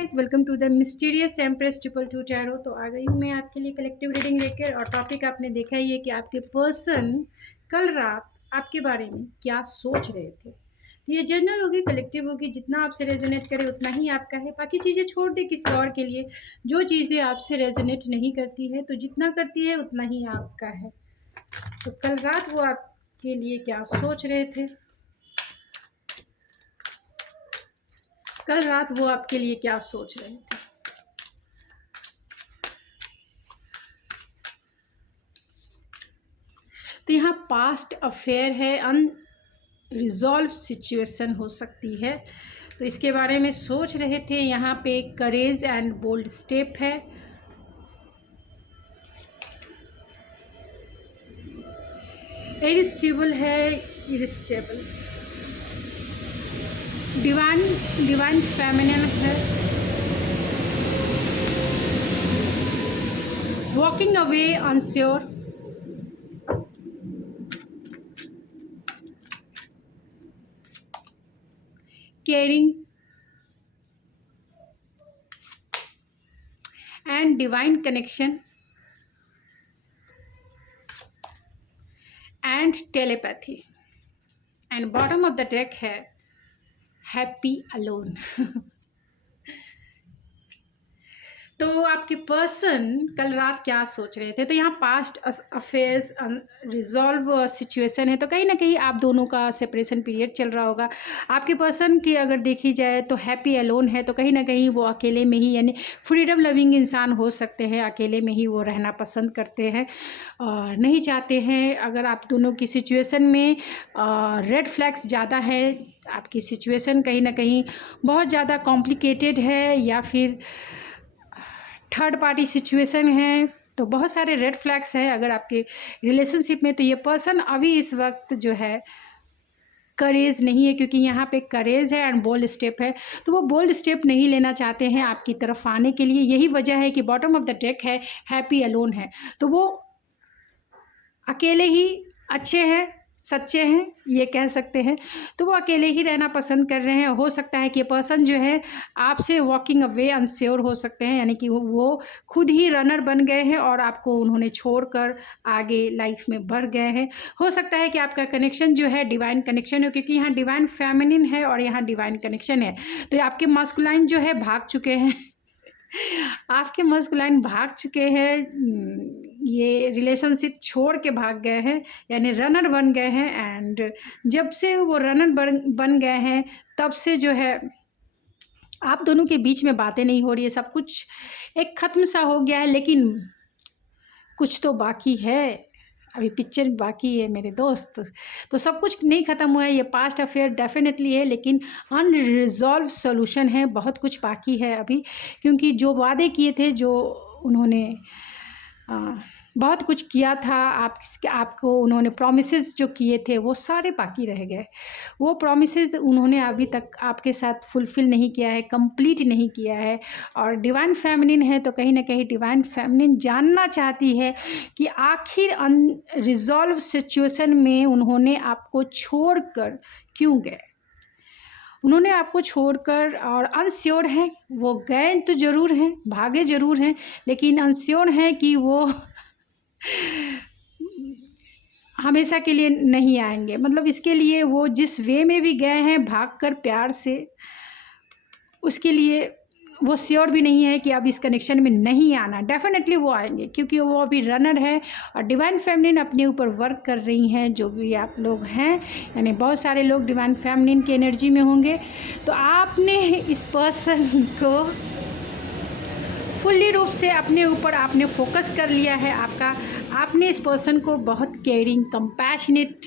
Guys, welcome to the mysterious empress triple two tarot. तो आ गई हूँ मैं आपके लिए कलेक्टिव रीडिंग लेकर। और टॉपिक आपने देखा ही है कि आपके पर्सन कल रात आपके बारे में क्या सोच रहे थे। तो ये जनरल होगी, कलेक्टिव होगी, जितना आपसे रेजोनेट करे उतना ही आपका है। बाकी चीज़ें छोड़ दे किसी और के लिए। जो चीज़ें आपसे रेजोनेट नहीं करती है, तो जितना करती है उतना ही आपका है। तो कल रात वो आपके लिए क्या सोच रहे थे, कल रात वो आपके लिए क्या सोच रहे थे। तो यहाँ पास्ट अफेयर है, अनरिजॉल्व सिचुएशन हो सकती है, तो इसके बारे में सोच रहे थे। यहाँ पे करेज एंड बोल्ड स्टेप है। इरिस्टेबल है, इरिस्टेबल। डिवाइन फेमिनिन है। Walking away unsure. Caring and divine connection and telepathy. And bottom of the deck है हैप्पी अलोन। तो आपके पर्सन कल रात क्या सोच रहे थे। तो यहाँ पास्ट अफेयर्स रिजॉल्व सिचुएशन है, तो कहीं ना कहीं आप दोनों का सेपरेशन पीरियड चल रहा होगा। आपके पर्सन की अगर देखी जाए तो हैप्पी अलोन है, तो कहीं ना कहीं वो अकेले में ही, यानी फ्रीडम लविंग इंसान हो सकते हैं। अकेले में ही वो रहना पसंद करते हैं और नहीं चाहते हैं। अगर आप दोनों की सिचुएशन में रेड फ्लैग्स ज़्यादा है, आपकी सिचुएशन कहीं ना कहीं बहुत ज़्यादा कॉम्प्लिकेटेड है, या फिर थर्ड पार्टी सिचुएशन है, तो बहुत सारे रेड फ्लैग्स हैं अगर आपके रिलेशनशिप में। तो ये पर्सन अभी इस वक्त जो है करेज नहीं है, क्योंकि यहाँ पे करेज है एंड बोल्ड स्टेप है, तो वो बोल्ड स्टेप नहीं लेना चाहते हैं आपकी तरफ आने के लिए। यही वजह है कि बॉटम ऑफ द डेक है हैप्पी अलोन है, तो वो अकेले ही अच्छे हैं, सच्चे हैं, ये कह सकते हैं। तो वो अकेले ही रहना पसंद कर रहे हैं। हो सकता है कि पर्सन जो है आपसे वॉकिंग अवे अनश्योर हो सकते हैं, यानी कि वो खुद ही रनर बन गए हैं और आपको उन्होंने छोड़कर आगे लाइफ में बढ़ गए हैं। हो सकता है कि आपका कनेक्शन जो है डिवाइन कनेक्शन हो, क्योंकि यहाँ डिवाइन फेमिनिन है और यहाँ डिवाइन कनेक्शन है। तो आपके मस्कुलाइन जो है भाग चुके हैं। आपके मस्कुलाइन भाग चुके हैं, ये रिलेशनशिप छोड़ के भाग गए हैं, यानी रनर बन गए हैं। एंड जब से वो रनर बन गए हैं, तब से जो है आप दोनों के बीच में बातें नहीं हो रही है। सब कुछ एक ख़त्म सा हो गया है, लेकिन कुछ तो बाकी है, अभी पिक्चर बाकी है मेरे दोस्त। तो सब कुछ नहीं ख़त्म हुआ है, ये पास्ट अफेयर डेफिनेटली है, लेकिन अनरिजॉल्व सॉल्यूशन है। बहुत कुछ बाकी है अभी, क्योंकि जो वादे किए थे, जो उन्होंने बहुत कुछ किया था आपको उन्होंने प्रॉमिसेस जो किए थे, वो सारे बाकी रह गए। वो प्रॉमिसेस उन्होंने अभी तक आपके साथ फुलफ़िल नहीं किया है, कंप्लीट नहीं किया है। और डिवाइन फेमिनिन है, तो कहीं ना कहीं डिवाइन फेमिनिन जानना चाहती है कि आखिर अनरिजॉल्व सिचुएशन में उन्होंने आपको छोड़कर क्यों गए। उन्होंने आपको छोड़कर, और अनश्योर हैं, वो गए तो ज़रूर हैं, भागे ज़रूर हैं, लेकिन अनश्योर हैं कि वो हमेशा के लिए नहीं आएंगे। मतलब इसके लिए वो जिस वे में भी गए हैं भागकर प्यार से, उसके लिए वो श्योर भी नहीं है कि अब इस कनेक्शन में नहीं आना। डेफिनेटली वो आएंगे, क्योंकि वो अभी रनर है और डिवाइन फेमिनिन अपने ऊपर वर्क कर रही हैं। जो भी आप लोग हैं, यानी बहुत सारे लोग डिवाइन फेमिनिन की एनर्जी में होंगे। तो आपने इस पर्सन को फुल्ली रूप से अपने ऊपर आपने फोकस कर लिया है। आपने इस पर्सन को बहुत केयरिंग, कंपैशनेट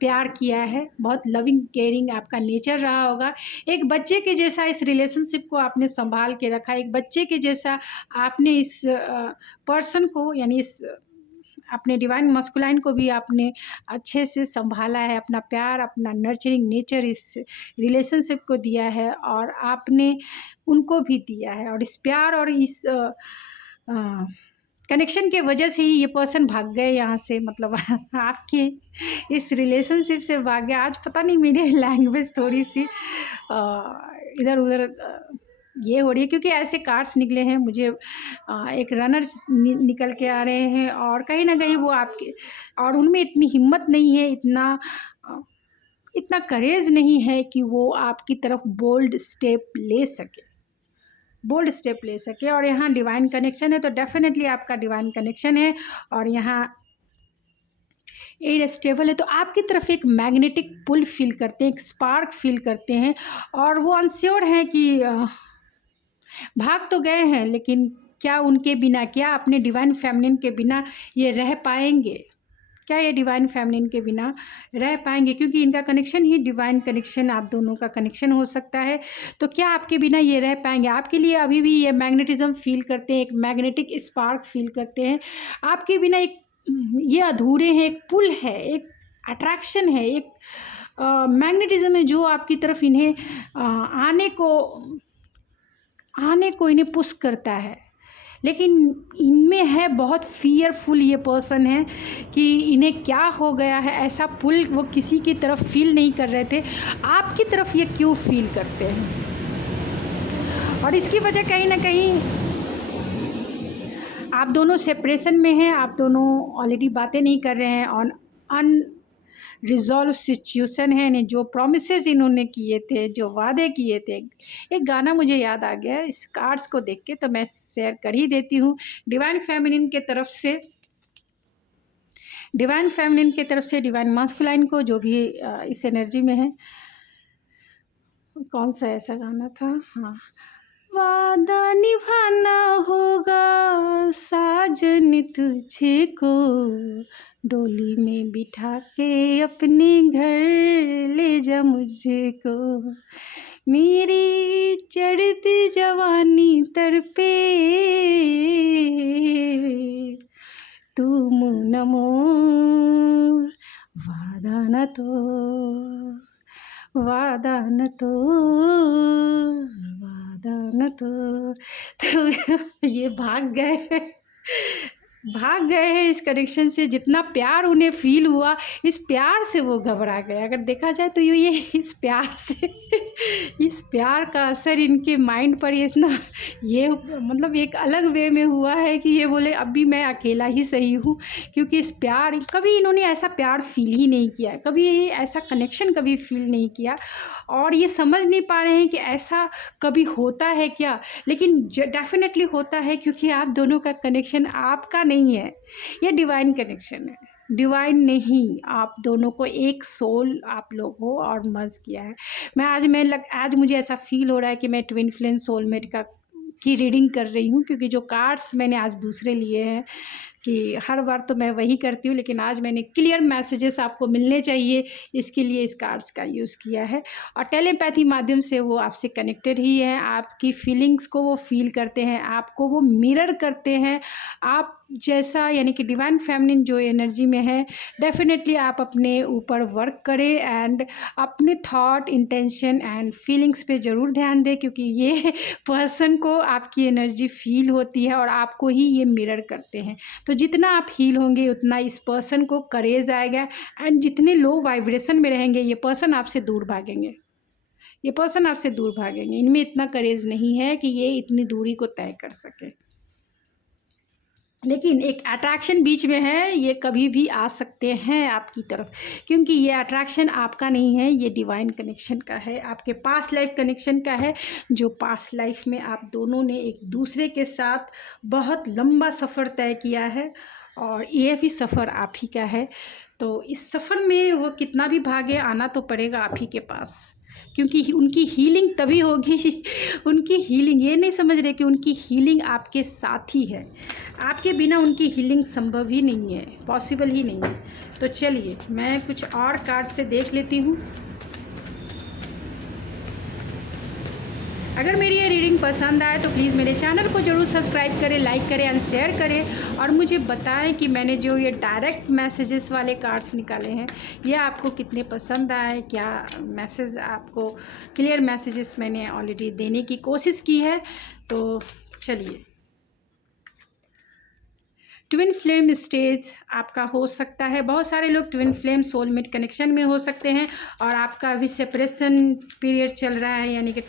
प्यार किया है, बहुत लविंग केयरिंग आपका नेचर रहा होगा। एक बच्चे के जैसा इस रिलेशनशिप को आपने संभाल के रखा, एक बच्चे के जैसा आपने इस पर्सन को, यानी इस अपने डिवाइन मस्कुलाइन को भी आपने अच्छे से संभाला है। अपना प्यार, अपना नर्चरिंग नेचर इस रिलेशनशिप को दिया है, और आपने उनको भी दिया है। और इस प्यार और इस कनेक्शन के वजह से ही ये पर्सन भाग गए यहाँ से, मतलब आपके इस रिलेशनशिप से भाग गए। आज पता नहीं मेरी लैंग्वेज थोड़ी सी इधर उधर ये हो रही है, क्योंकि ऐसे कार्ड्स निकले हैं मुझे, एक रनर निकल के आ रहे हैं, और कहीं ना कहीं वो आपके, और उनमें इतनी हिम्मत नहीं है, इतना करेज नहीं है कि वो आपकी तरफ बोल्ड स्टेप ले सके। और यहाँ डिवाइन कनेक्शन है, तो डेफिनेटली आपका डिवाइन कनेक्शन है, और यहाँ एयर स्टेबल है, तो आपकी तरफ एक मैग्नेटिक पुल फील करते हैं, एक स्पार्क फील करते हैं, और वो अनश्योर हैं कि भाग तो गए हैं, लेकिन क्या उनके बिना, क्या अपने डिवाइन फेमिनिन के बिना ये रह पाएंगे? क्या ये डिवाइन फेमिनिन के बिना रह पाएंगे? क्योंकि इनका कनेक्शन ही डिवाइन कनेक्शन, आप दोनों का कनेक्शन हो सकता है। तो क्या आपके बिना ये रह पाएंगे? आपके लिए अभी भी ये मैग्नेटिज्म फील करते हैं, एक मैग्नेटिक स्पार्क फील करते हैं। आपके बिना एक ये अधूरे हैं, एक पुल है, एक अट्रैक्शन है, एक मैग्नेटिज्म है जो आपकी तरफ इन्हें आने को इन्हें पुश करता है। लेकिन इनमें है बहुत फियरफुल ये पर्सन है कि इन्हें क्या हो गया है, ऐसा पुल वो किसी की तरफ फील नहीं कर रहे थे, आपकी तरफ ये क्यों फील करते हैं? और इसकी वजह कहीं ना कहीं आप दोनों सेपरेशन में हैं, आप दोनों ऑलरेडी बातें नहीं कर रहे हैं, और रिजॉल्व सिचुएशन है। इन्हें जो प्रोमिसेस इन्होंने किए थे, जो वादे किए थे, एक गाना मुझे याद आ गया इस कार्ड्स को देख के, तो मैं शेयर कर ही देती हूँ। डिवाइन फेमिनिन के तरफ से डिवाइन मास्कुलाइन को, जो भी इस एनर्जी में है, कौन सा ऐसा गाना था, हाँ, वादा निभाना होगा साजन तुझे को, डोली में बिठा के अपने घर ले जा मुझको, मेरी चढ़ती जवानी तड़पे, तुम न मोर वादा न तो ये भाग गए हैं इस कनेक्शन से। जितना प्यार उन्हें फील हुआ, इस प्यार से वो घबरा गए। अगर देखा जाए तो ये इस प्यार का असर इनके माइंड पर इतना, ये मतलब एक अलग वे में हुआ है कि ये बोले अभी मैं अकेला ही सही हूँ, क्योंकि इस प्यार, कभी इन्होंने ऐसा प्यार फील ही नहीं किया, कभी ऐसा कनेक्शन कभी फील नहीं किया, और ये समझ नहीं पा रहे हैं कि ऐसा कभी होता है क्या। लेकिन डेफिनेटली होता है, क्योंकि आप दोनों का कनेक्शन आपका नहीं है, ये डिवाइन कनेक्शन है। डिवाइन नहीं, आप दोनों को एक सोल आप लोग हो और मर्ज किया है। आज मुझे ऐसा फील हो रहा है कि मैं ट्विन फ्लेम सोलमेट की रीडिंग कर रही हूँ, क्योंकि जो कार्ड्स मैंने आज दूसरे लिए हैं, कि हर बार तो मैं वही करती हूँ, लेकिन आज मैंने क्लियर मैसेजेस आपको मिलने चाहिए, इसके लिए इस कार्ड्स का यूज़ किया है। और टेलीपैथी माध्यम से वो आपसे कनेक्टेड ही है, आपकी फीलिंग्स को वो फील करते हैं, आपको वो मिरर करते हैं। आप जैसा, यानी कि डिवाइन फेमिनिन जो एनर्जी में है, डेफिनेटली आप अपने ऊपर वर्क करें, एंड अपने थॉट, इंटेंशन एंड फीलिंग्स पे ज़रूर ध्यान दें, क्योंकि ये पर्सन को आपकी एनर्जी फील होती है और आपको ही ये मिरर करते हैं। तो जितना आप हील होंगे, उतना इस पर्सन को करेज आएगा, एंड जितने लो वाइब्रेशन में रहेंगे, ये पर्सन आपसे दूर भागेंगे। इनमें इतना करेज नहीं है कि ये इतनी दूरी को तय कर सके, लेकिन एक अट्रैक्शन बीच में है, ये कभी भी आ सकते हैं आपकी तरफ, क्योंकि ये अट्रैक्शन आपका नहीं है, ये डिवाइन कनेक्शन का है, आपके पास्ट लाइफ कनेक्शन का है, जो पास्ट लाइफ में आप दोनों ने एक दूसरे के साथ बहुत लंबा सफ़र तय किया है, और ये भी सफ़र आप ही का है। तो इस सफ़र में वो कितना भी भागे, आना तो पड़ेगा आप ही के पास, क्योंकि उनकी हीलिंग तभी होगी। उनकी हीलिंग, ये नहीं समझ रहे कि उनकी हीलिंग आपके साथ ही है, आपके बिना उनकी हीलिंग संभव ही नहीं है, पॉसिबल ही नहीं है। तो चलिए मैं कुछ और कार्ड से देख लेती हूँ। अगर मेरी ये रीडिंग पसंद आए तो प्लीज़ मेरे चैनल को ज़रूर सब्सक्राइब करें, लाइक करें एंड शेयर करें, और मुझे बताएं कि मैंने जो ये डायरेक्ट मैसेजेस वाले कार्ड्स निकाले हैं, ये आपको कितने पसंद आए, क्या मैसेज आपको, क्लियर मैसेजेस मैंने ऑलरेडी देने की कोशिश की है। तो चलिए, ट्विन फ्लेम स्टेज आपका हो सकता है, बहुत सारे लोग ट्विन फ्लेम सोलमेट कनेक्शन में हो सकते हैं, और आपका अभी सेपरेशन पीरियड चल रहा है, यानी कि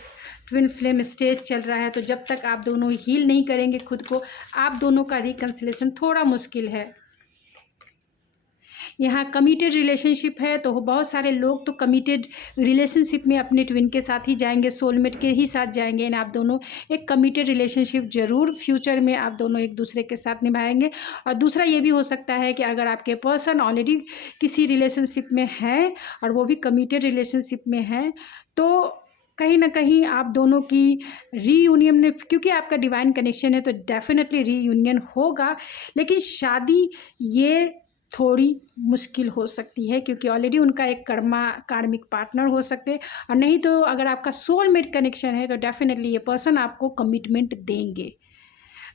ट्विन फ्लेम स्टेज चल रहा है, तो जब तक आप दोनों हील नहीं करेंगे खुद को, आप दोनों का रिकन्सिलेशन थोड़ा मुश्किल है। यहाँ कमिटेड रिलेशनशिप है, तो बहुत सारे लोग तो कमिटेड रिलेशनशिप में अपने ट्विन के साथ ही जाएंगे, सोलमेट के ही साथ जाएंगे। एंड आप दोनों एक कमिटेड रिलेशनशिप ज़रूर फ्यूचर में आप दोनों एक दूसरे के साथ निभाएंगे। और दूसरा ये भी हो सकता है कि अगर आपके पर्सन ऑलरेडी किसी रिलेशनशिप में है और वो भी कमिटेड रिलेशनशिप में है, तो कहीं ना कहीं आप दोनों की रीयूनियन में, क्योंकि आपका डिवाइन कनेक्शन है तो डेफिनेटली रीयूनियन होगा, लेकिन शादी ये थोड़ी मुश्किल हो सकती है, क्योंकि ऑलरेडी उनका एक कार्मिक पार्टनर हो सकते हैं। और नहीं तो अगर आपका सोलमेट कनेक्शन है तो डेफिनेटली ये पर्सन आपको कमिटमेंट देंगे।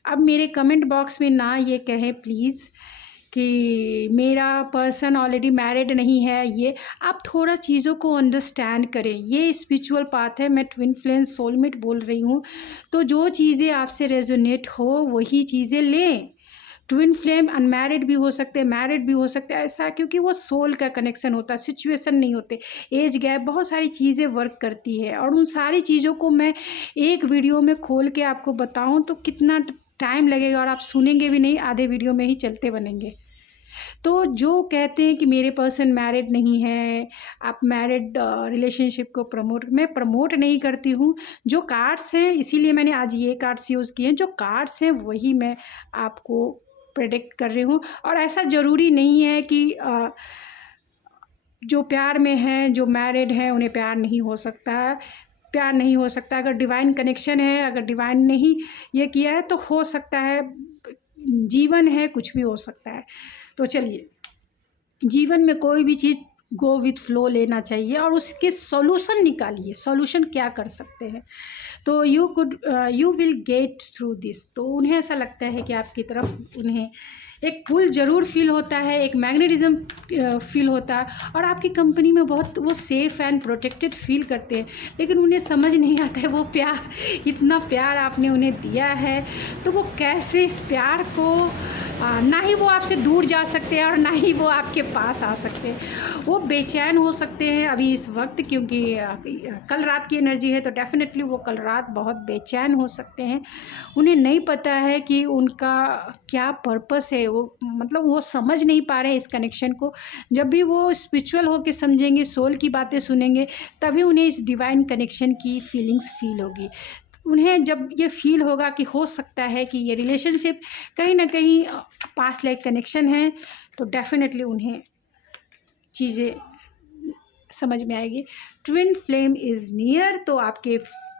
अब मेरे कमेंट बॉक्स में ना ये कहें प्लीज़ कि मेरा पर्सन ऑलरेडी मैरिड नहीं है, ये आप थोड़ा चीज़ों को अंडरस्टैंड करें। ये स्पिरिचुअल पाथ है, मैं ट्विन फ्लेम सोलमेट बोल रही हूँ, तो जो चीज़ें आपसे रेजोनेट हो वही चीज़ें लें। ट्विन फ्लेम अनमैरिड भी हो सकते हैं, मैरिड भी हो सकते हैं, ऐसा क्योंकि वो सोल का कनेक्शन होता है, सिचुएशन नहीं होते, एज गैप, बहुत सारी चीज़ें वर्क करती है। और उन सारी चीज़ों को मैं एक वीडियो में खोल के आपको बताऊं तो कितना टाइम लगेगा, और आप सुनेंगे भी नहीं, आधे वीडियो में ही चलते बनेंगे। तो जो कहते हैं कि मेरे पर्सन मैरिड नहीं है, आप मैरिड रिलेशनशिप को मैं प्रमोट नहीं करती हूँ। जो कार्ड्स हैं, इसीलिए मैंने आज ये कार्ड्स यूज़ किए हैं, जो कार्ड्स हैं वही मैं आपको प्रेडिक्ट कर रही हूँ। और ऐसा ज़रूरी नहीं है कि जो प्यार में हैं, जो मैरिड हैं, उन्हें प्यार नहीं हो सकता है, प्यार नहीं हो सकता। अगर डिवाइन कनेक्शन है, अगर डिवाइन ने ही ये किया है तो हो सकता है, जीवन है, कुछ भी हो सकता है। तो चलिए, जीवन में कोई भी चीज़ गो विथ फ्लो लेना चाहिए और उसके सॉल्यूशन निकालिए, सॉल्यूशन क्या कर सकते हैं। तो you will get through this. तो उन्हें ऐसा लगता है कि आपकी तरफ उन्हें एक पुल ज़रूर फील होता है, एक मैग्नेटिज्म फील होता है, और आपकी कंपनी में बहुत वो सेफ़ एंड प्रोटेक्टेड फील करते हैं। लेकिन उन्हें समझ नहीं आता है वो प्यार, इतना प्यार आपने उन्हें दिया है, तो वो कैसे इस प्यार को, ना ही वो आपसे दूर जा सकते हैं और ना ही वो आपके पास आ सकते हैं। वो बेचैन हो सकते हैं अभी इस वक्त, क्योंकि कल रात की एनर्जी है, तो डेफिनेटली वो कल रात बहुत बेचैन हो सकते हैं। उन्हें नहीं पता है कि उनका क्या पर्पस है, वो मतलब वो समझ नहीं पा रहे इस कनेक्शन को। जब भी वो स्पिरिचुअल होके समझेंगे, सोल की बातें सुनेंगे, तभी उन्हें इस डिवाइन कनेक्शन की फीलिंग्स फील होगी। उन्हें जब ये फील होगा कि हो सकता है कि ये रिलेशनशिप कहीं ना कहीं पास्ट लाइफ कनेक्शन है, तो डेफिनेटली उन्हें चीज़ें समझ में आएगी। ट्विन फ्लेम इज़ नियर, तो आपके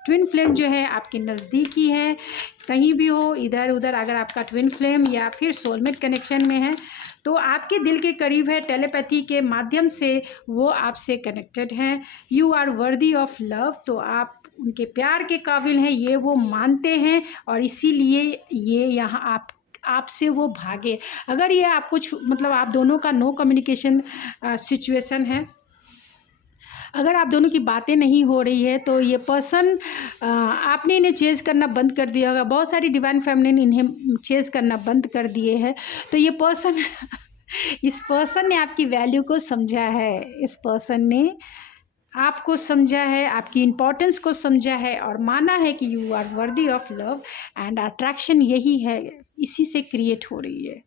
ट्विन फ्लेम जो है आपके नज़दीकी है, कहीं भी हो, इधर उधर। अगर आपका ट्विन फ्लेम या फिर सोलमेट कनेक्शन में है तो आपके दिल के करीब है, टेलीपैथी के माध्यम से वो आपसे कनेक्टेड हैं। You are worthy of love, तो आप उनके प्यार के काबिल हैं, ये वो मानते हैं, और इसीलिए ये यहाँ आपसे वो भागे। अगर ये आपको मतलब आप दोनों का नो कम्युनिकेशन सिचुएशन है, अगर आप दोनों की बातें नहीं हो रही है, तो ये पर्सन, आपने इन्हें चेज़ करना बंद कर दिया होगा। बहुत सारी डिवाइन फेमिनिन इन्हें चेज़ करना बंद कर दिए हैं, तो ये पर्सन इस पर्सन ने आपकी वैल्यू को समझा है, इस पर्सन ने आपको समझा है, आपकी इम्पोर्टेंस को समझा है, और माना है कि you are worthy of love. And attraction यही है, इसी से क्रिएट हो रही है,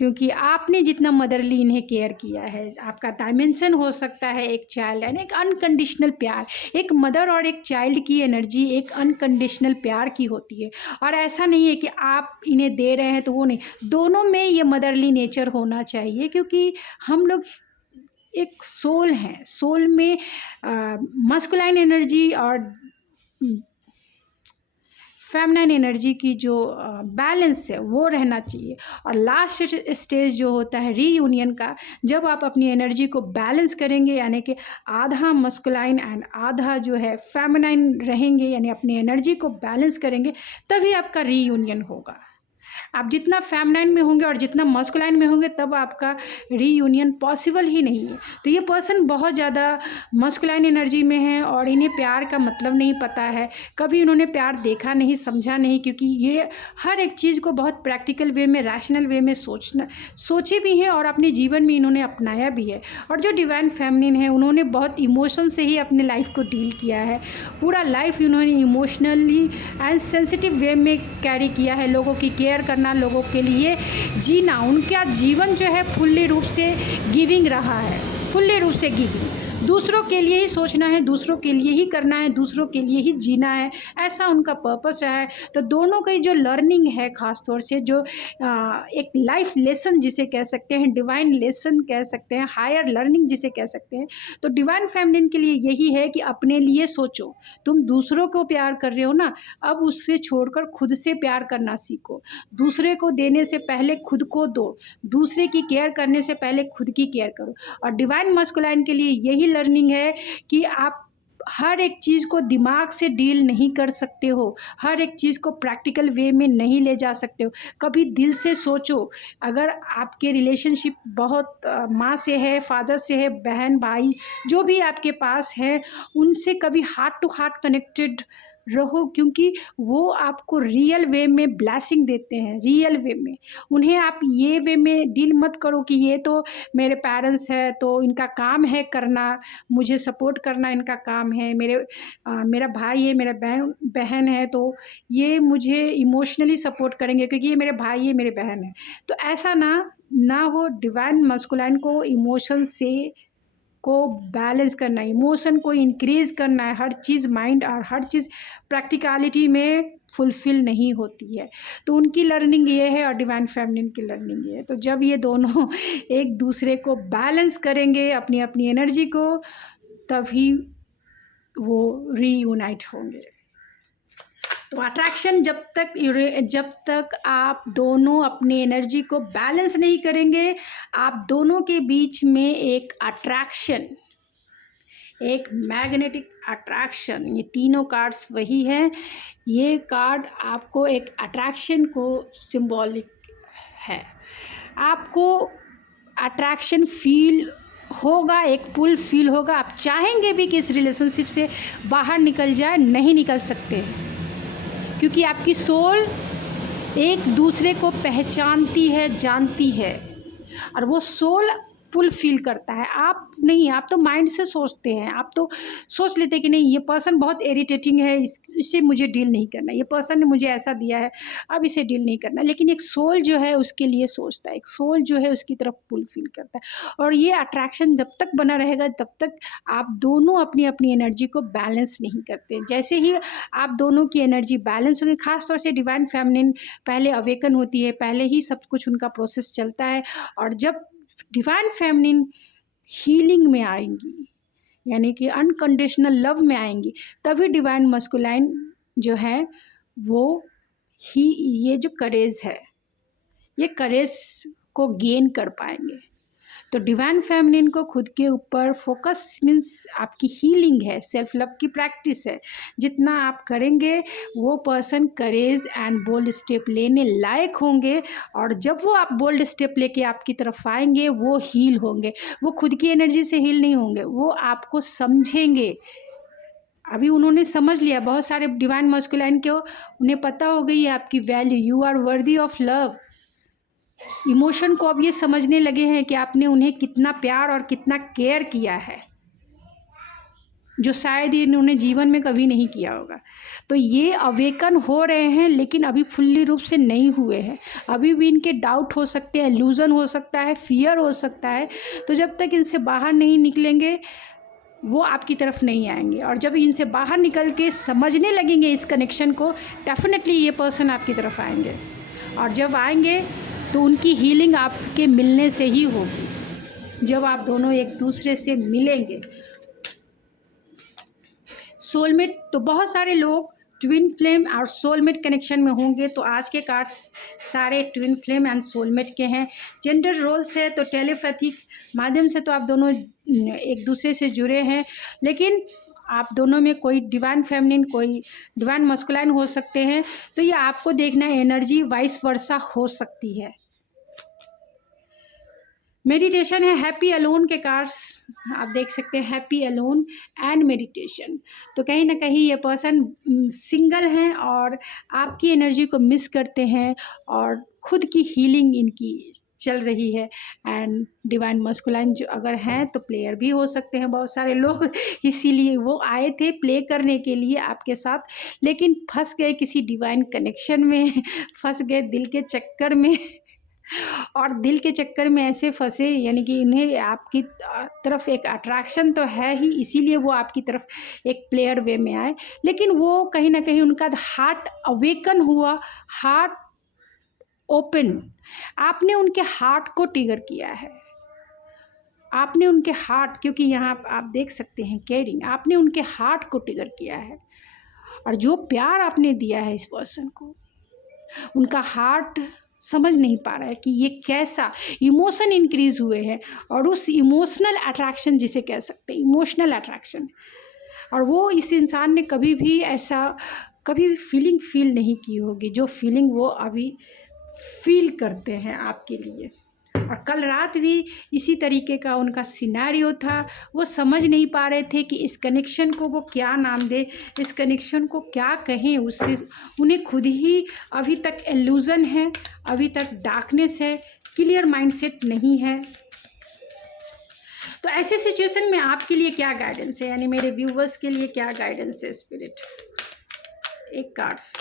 क्योंकि आपने जितना मदरली इन्हें केयर किया है। आपका डायमेंशन हो सकता है एक चाइल्ड एंड एक अनकंडीशनल प्यार। एक मदर और एक चाइल्ड की एनर्जी एक अनकंडीशनल प्यार की होती है, और ऐसा नहीं है कि आप इन्हें दे रहे हैं तो वो नहीं, दोनों में ये मदरली नेचर होना चाहिए, क्योंकि हम लोग एक सोल हैं। सोल में मस्कुलाइन एनर्जी और फेमिनाइन एनर्जी की जो बैलेंस है वो रहना चाहिए। और लास्ट स्टेज जो होता है रीयूनियन का, जब आप अपनी एनर्जी को बैलेंस करेंगे, यानी कि आधा मस्कुलाइन एंड आधा जो है फेमिनाइन रहेंगे, यानी अपनी एनर्जी को बैलेंस करेंगे, तभी आपका रीयूनियन होगा। आप जितना फेमिनाइन में होंगे और जितना मस्कुलाइन में होंगे तब आपका रीयूनियन पॉसिबल ही नहीं है। तो ये पर्सन बहुत ज़्यादा मस्कुलाइन एनर्जी में है और इन्हें प्यार का मतलब नहीं पता है, कभी इन्होंने प्यार देखा नहीं, समझा नहीं, क्योंकि ये हर एक चीज़ को बहुत प्रैक्टिकल वे में, रैशनल वे में सोचे भी हैं और अपने जीवन में इन्होंने अपनाया भी है। और जो डिवाइन फेमिनिन है उन्होंने बहुत इमोशन से ही अपने लाइफ को डील किया है, पूरा लाइफ इन्होंने इमोशनली एंड सेंसिटिव वे में कैरी किया है, लोगों की केयर करना, लोगों के लिए जीना। उनका जीवन जो है फुल्ली रूप से गिविंग रहा है, फुल्ली रूप से गिविंग, दूसरों के लिए ही सोचना है, दूसरों के लिए ही करना है, दूसरों के लिए ही जीना है, ऐसा उनका पर्पस रहा है। तो दोनों की जो लर्निंग है, ख़ास तौर से जो एक लाइफ लेसन जिसे कह सकते हैं, डिवाइन लेसन कह सकते हैं, हायर लर्निंग जिसे कह सकते हैं, तो डिवाइन फेमिनिन के लिए यही है कि अपने लिए सोचो। तुम दूसरों को प्यार कर रहे हो ना, अब उससे छोड़कर खुद से प्यार करना सीखो। दूसरे को देने से पहले खुद को दो, दूसरे की केयर करने से पहले खुद की केयर करो। और डिवाइन मस्कुलाइन के लिए यही लर्निंग है कि आप हर एक चीज़ को दिमाग से डील नहीं कर सकते हो, हर एक चीज़ को प्रैक्टिकल वे में नहीं ले जा सकते हो, कभी दिल से सोचो। अगर आपके रिलेशनशिप बहुत माँ से है, फादर से है, बहन भाई जो भी आपके पास है, उनसे कभी हार्ट टू हार्ट कनेक्टेड रहो, क्योंकि वो आपको रियल वे में ब्लेसिंग देते हैं, रियल वे में। उन्हें आप ये वे में डील मत करो कि ये तो मेरे पेरेंट्स है तो इनका काम है करना, मुझे सपोर्ट करना इनका काम है, मेरा भाई है, मेरा बहन है तो ये मुझे इमोशनली सपोर्ट करेंगे क्योंकि ये मेरे भाई है, मेरे बहन है। तो ऐसा ना हो। डिवाइन मस्कुलाइन को इमोशन से को बैलेंस करना है, इमोशन को इंक्रीज़ करना है। हर चीज़ माइंड और हर चीज़ प्रैक्टिकलिटी में फुलफ़िल नहीं होती है। तो उनकी लर्निंग ये है और डिवाइन फेमिनिन की लर्निंग ये है। तो जब ये दोनों एक दूसरे को बैलेंस करेंगे अपनी अपनी एनर्जी को, तभी वो रीयूनाइट होंगे। तो अट्रैक्शन जब तक आप दोनों अपनी एनर्जी को बैलेंस नहीं करेंगे, आप दोनों के बीच में एक अट्रैक्शन, एक मैग्नेटिक अट्रैक्शन, ये तीनों कार्ड्स वही हैं। ये कार्ड आपको एक अट्रैक्शन को सिंबॉलिक है। आपको अट्रैक्शन फील होगा, एक पुल फील होगा। आप चाहेंगे भी कि इस रिलेशनशिप से बाहर निकल जाए, नहीं निकल सकते, क्योंकि आपकी सोल एक दूसरे को पहचानती है, जानती है, और वो सोल पुल फील करता है। आप नहीं, आप तो माइंड से सोचते हैं, आप तो सोच लेते हैं कि नहीं ये पर्सन बहुत इरिटेटिंग है, इससे मुझे डील नहीं करना, ये पर्सन ने मुझे ऐसा दिया है, अब इसे डील नहीं करना। लेकिन एक सोल जो है उसके लिए सोचता है, एक सोल जो है उसकी तरफ पुल फील करता है। और ये अट्रैक्शन जब तक बना रहेगा तब तक आप दोनों अपनी अपनी एनर्जी को बैलेंस नहीं करते। जैसे ही आप दोनों की एनर्जी बैलेंस होगी, खासतौर से डिवाइन फेमिनिन पहले अवेकन होती है, पहले ही सब कुछ उनका प्रोसेस चलता है। और जब डिवाइन फेमिनिन हीलिंग में आएंगी, यानी कि अनकंडीशनल लव में आएंगी, तभी डिवाइन मस्कुलाइन जो है वो ही ये जो करेज है, ये करेज को गेन कर पाएंगे। तो डिवाइन फेमिनिन को खुद के ऊपर फोकस मीन्स आपकी हीलिंग है, सेल्फ लव की प्रैक्टिस है। जितना आप करेंगे वो person courage and bold step लेने लायक होंगे, और जब वो आप बोल्ड स्टेप लेके आपकी तरफ आएंगे वो हील होंगे। वो खुद की एनर्जी से हील नहीं होंगे, वो आपको समझेंगे। अभी उन्होंने समझ लिया, बहुत सारे डिवाइन मस्कुलाइन को उन्हें पता हो गई है आपकी value, you are worthy of love. Emotion को अब ये समझने लगे हैं कि आपने उन्हें कितना प्यार और कितना केयर किया है, जो शायद ये इन्होंने जीवन में कभी नहीं किया होगा। तो ये अवेकन हो रहे हैं, लेकिन अभी फुल्ली रूप से नहीं हुए हैं। अभी भी इनके डाउट हो सकते हैं, इल्यूजन हो सकता है, फियर हो सकता है। तो जब तक इनसे बाहर नहीं निकलेंगे वो आपकी तरफ नहीं आएंगे। और जब इनसे बाहर निकल के समझने लगेंगे इस कनेक्शन को, डेफिनेटली ये पर्सन आपकी तरफ आएंगे। और जब आएंगे तो उनकी हीलिंग आपके मिलने से ही होगी, जब आप दोनों एक दूसरे से मिलेंगे। सोलमेट, तो बहुत सारे लोग ट्विन फ्लेम और सोलमेट कनेक्शन में होंगे। तो आज के कार्ड्स सारे ट्विन फ्लेम एंड सोलमेट के हैं। जेंडर रोल्स है तो टेलीपैथिक माध्यम से तो आप दोनों एक दूसरे से जुड़े हैं, लेकिन आप दोनों में कोई डिवाइन फेमिनिन, कोई डिवाइन मस्कुलाइन हो सकते हैं। तो ये आपको देखना है, एनर्जी वाइस वर्सा हो सकती है। मेडिटेशन है हैप्पी अलोन के कार्ड्स आप देख सकते हैं, हैप्पी अलोन एंड मेडिटेशन। तो कहीं ना कहीं ये पर्सन सिंगल हैं और आपकी एनर्जी को मिस करते हैं और खुद की हीलिंग इनकी चल रही है। एंड डिवाइन मस्कुलाइन जो अगर हैं तो प्लेयर भी हो सकते हैं बहुत सारे लोग, इसीलिए वो आए थे प्ले करने के लिए आपके साथ, लेकिन फंस गए किसी डिवाइन कनेक्शन में, फंस गए दिल के चक्कर में और दिल के चक्कर में ऐसे फंसे, यानी कि इन्हें आपकी तरफ एक अट्रैक्शन तो है ही, इसीलिए वो आपकी तरफ एक प्लेयर वे में आए। लेकिन वो कहीं ना कहीं उनका हार्ट अवेकन हुआ, हार्ट ओपन, आपने उनके हार्ट को ट्रिगर किया है, आपने उनके हार्ट, क्योंकि यहाँ आप देख सकते हैं केयरिंग, आपने उनके हार्ट को ट्रिगर किया है। और जो प्यार आपने दिया है इस पर्सन को, उनका हार्ट समझ नहीं पा रहा है कि ये कैसा इमोशन इंक्रीज हुए हैं, और उस इमोशनल अट्रैक्शन जिसे कह सकते हैं, इमोशनल अट्रैक्शन, और वो इस इंसान ने कभी भी ऐसा कभी भी फीलिंग फील नहीं की होगी जो फीलिंग वो अभी फील करते हैं आपके लिए। और कल रात भी इसी तरीके का उनका सिनेरियो था, वो समझ नहीं पा रहे थे कि इस कनेक्शन को वो क्या नाम दे, इस कनेक्शन को क्या कहें। उससे उन्हें खुद ही अभी तक इल्यूजन है, अभी तक डार्कनेस है, क्लियर माइंडसेट नहीं है। तो ऐसे सिचुएशन में आपके लिए क्या गाइडेंस है, यानी मेरे व्यूवर्स के लिए क्या गाइडेंस है स्पिरिट? एक कार्ड्स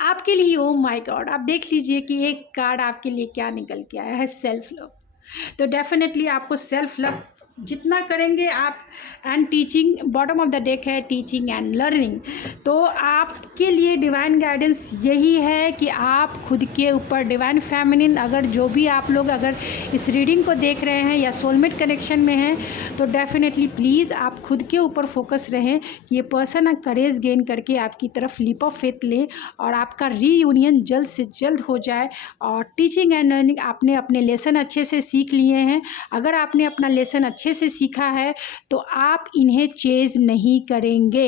आपके लिए, ओ माय गॉड, आप देख लीजिए कि एक कार्ड आपके लिए क्या निकल के आया है, सेल्फ लव। तो डेफिनेटली आपको सेल्फ लव जितना करेंगे आप, and teaching, bottom of the deck है टीचिंग एंड लर्निंग। तो आपके लिए डिवाइन गाइडेंस यही है कि आप खुद के ऊपर डिवाइन फेमिनिन, अगर जो भी आप लोग अगर इस रीडिंग को देख रहे हैं या सोलमेट कनेक्शन में हैं, तो डेफिनेटली प्लीज़ आप खुद के ऊपर फोकस रहें कि ये पर्सन करेज गेन करके आपकी तरफ लीप ऑफ फेथ लें और आपका रीयूनियन जल्द से जल्द हो जाए। और टीचिंग एंड लर्निंग, आपने अपने लेसन अच्छे से सीख लिए हैं, अगर आपने अपना लेसन अच्छे से सीखा है तो आप इन्हें चेज नहीं करेंगे।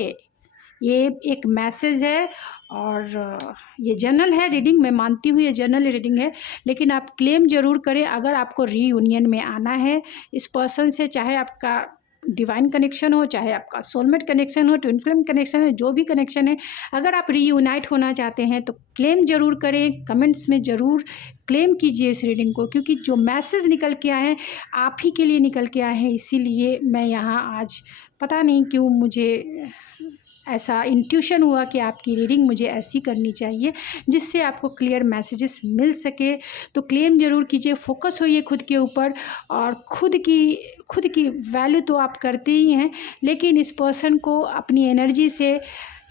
ये एक मैसेज है, और ये जनरल है रीडिंग, मैं मानती हूँ ये जनरल रीडिंग है, लेकिन आप क्लेम ज़रूर करें अगर आपको रीयूनियन में आना है इस पर्सन से, चाहे आपका डिवाइन कनेक्शन हो, चाहे आपका सोलमेट कनेक्शन हो, ट्विन फ्लेम कनेक्शन है, जो भी कनेक्शन है, अगर आप रीयूनाइट होना चाहते हैं तो क्लेम ज़रूर करें, कमेंट्स में ज़रूर क्लेम कीजिए इस रीडिंग को, क्योंकि जो मैसेज निकल के आए हैं आप ही के लिए निकल के आए हैं। इसीलिए मैं यहाँ आज पता नहीं क्यों मुझे ऐसा इंट्यूशन हुआ कि आपकी रीडिंग मुझे ऐसी करनी चाहिए जिससे आपको क्लियर मैसेजेस मिल सके। तो क्लेम ज़रूर कीजिए, फोकस होइए खुद के ऊपर, और खुद की वैल्यू तो आप करते ही हैं, लेकिन इस पर्सन को अपनी एनर्जी से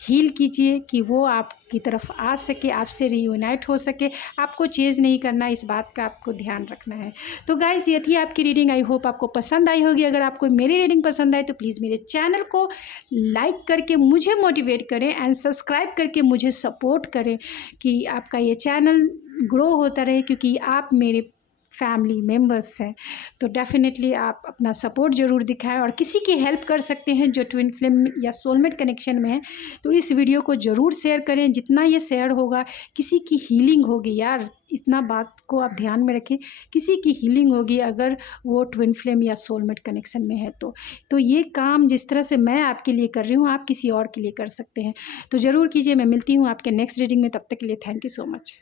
हील कीजिए कि वो आपकी तरफ आ सके, आपसे रीयूनाइट हो सके। आपको चेंज नहीं करना, इस बात का आपको ध्यान रखना है। तो गाइज़ ये थी आपकी रीडिंग, आई होप आपको पसंद आई होगी। अगर आपको मेरी रीडिंग पसंद आए तो प्लीज़ मेरे चैनल को लाइक करके मुझे मोटिवेट करें एंड सब्सक्राइब करके मुझे सपोर्ट करें कि आपका ये चैनल ग्रो होता रहे, क्योंकि आप मेरे फैमिली मेम्बर्स हैं। तो डेफिनेटली आप अपना सपोर्ट ज़रूर दिखाएं, और किसी की हेल्प कर सकते हैं जो ट्विन फ्लेम या सोलमेट कनेक्शन में है तो इस वीडियो को ज़रूर शेयर करें। जितना ये शेयर होगा किसी की हीलिंग होगी यार, इतना बात को आप ध्यान में रखें, किसी की हीलिंग होगी अगर वो ट्विन फ्लेम या सोलमेट कनेक्शन में है तो ये काम जिस तरह से मैं आपके लिए कर रही हूँ आप किसी और के लिए कर सकते हैं। तो ज़रूर कीजिए। मैं मिलती हूँ आपके नेक्स्ट रीडिंग में, तब तक के लिए थैंक यू सो मच।